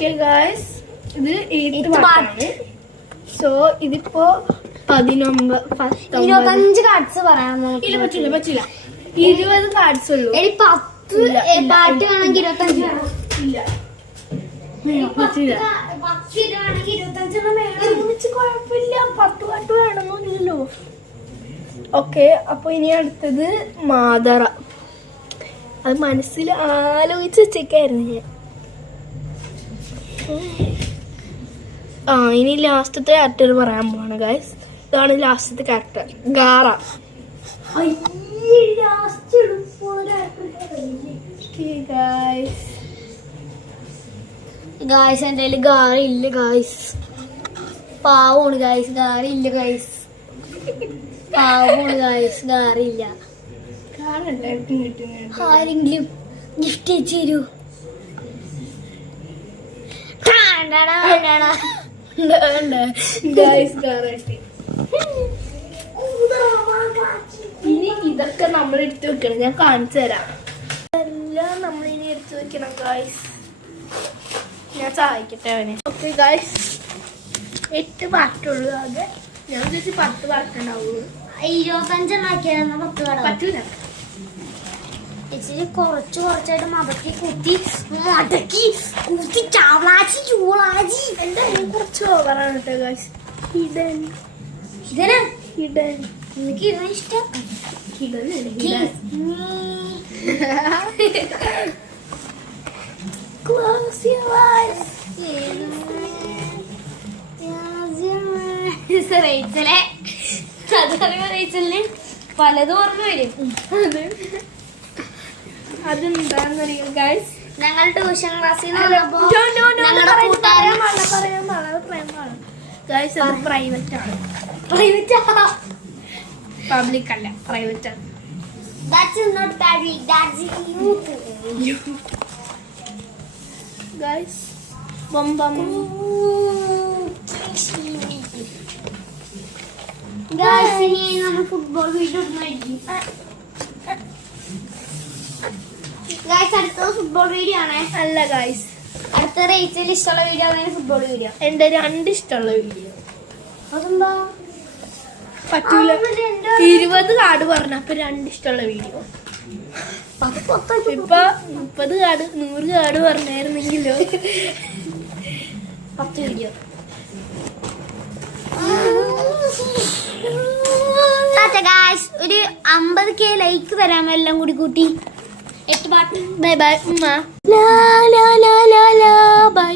Okay guys, ഇത് 8th പാർട്ടാണ്. So ഇതിപ്പോ 25 കാർഡ്സ് പറയാമോ? പറ്റില്ല 20 കാർഡ്സ് ഉള്ളൂ. 10 പാട്ട് വേണമെങ്കിൽ 25 വേണം. ഇല്ല പറ്റില്ല, 10 കുഴപ്പമില്ല. 10 പാട്ട് വേണമെന്നില്ലല്ലോ. ഓക്കെ, അപ്പൊ ഇനി അടുത്തത് മാതറ. അത് മനസ്സിൽ ആലോചിച്ച് വെച്ചേക്കായിരുന്നു ഞാൻ. ഇനി ലാസ്റ്റത്തെ ക്യാരക്ടർ പറയാൻ പോവാണ് ഗൈസ്. ഇതാണ് ലാസ്റ്റത്തെ ക്യാരക്ടർ, ഗാറ. ഗായ്സ് എൻ്റെ കയ്യിൽ ഗാറ ഇല്ല ഗായ്സ്. പാവമാണ് ഗായ്സ്, ഗാറ ഇല്ല ഗായ്സ്. പാവമാണ് ഗായ്സ്, ഗാറ ഇല്ല. ആരെങ്കിലും ഗിഫ്റ്റ് അയച്ചു തരൂ. ഇനി ഇതൊക്കെ നമ്മൾ എടുത്തു വെക്കണം, ഞാൻ കാണിച്ചു തരാം. എല്ലാം നമ്മൾ ഇനി എടുത്തു വെക്കണം ഗായ്സ്. ഞാൻ സഹായിക്കട്ടെ അവനെ. Okay guys, 8 പാട്ടുള്ളൂ. ആകെ ഞാൻ വിചാരിച്ച് 10 പാട്ടുണ്ടാവുള്ളൂ. 25 ആക്കിയാൽ 10 പറ്റൂല. ഇച്ചിരി കുറച്ചായിട്ട് മടക്കി കുത്തി മടക്കി കുത്തി ചാവളാച്ചി ചൂളാച്ചി. എന്താ കുറച്ച് ഓവറാണ് കേട്ടോ ഗായ്സ്. ഹിഡൻ എനിക്ക് ഇതാ ഇഷ്ടം. Close your eyes. റേച്ചലിന് പലതും ഓർമ്മ വരും. അതെന്താന്നറിയോ ഗൈസ്, ഞങ്ങൾ ട്യൂഷൻ ക്ലാസ്സിൽ പ്രൈവറ്റ് ആണ്, പബ്ലിക് അല്ല, പ്രൈവറ്റ് ആണ്. ഗൈസ് ബം ഫുട്ബോൾ വീഡിയോ അടുത്തത് ഫുട്ബോൾ വീഡിയോ ആണ്. അല്ല ഗൈസ്, അടുത്ത റേച്ചിൽ ഇഷ്ടമുള്ള വീഡിയോ ആണ് ഫുട്ബോൾ വീഡിയോ. എന്റെ 2 ഇഷ്ടമുള്ള വീഡിയോ. അതെന്താ പറ്റൂല, 20 കാർഡ് പറഞ്ഞു, അപ്പൊ 2 ഇഷ്ടമുള്ള വീഡിയോ. ഇപ്പൊ 30 കാർഡ് 100 കാർഡ് പറഞ്ഞായിരുന്നെങ്കിലോ 10 വീഡിയോ. ഒരു 50K ലൈക്ക് തരാമോ എല്ലാം കൂടി കൂട്ടി? 8 പാട്ട്. Bye bye. ബൈ.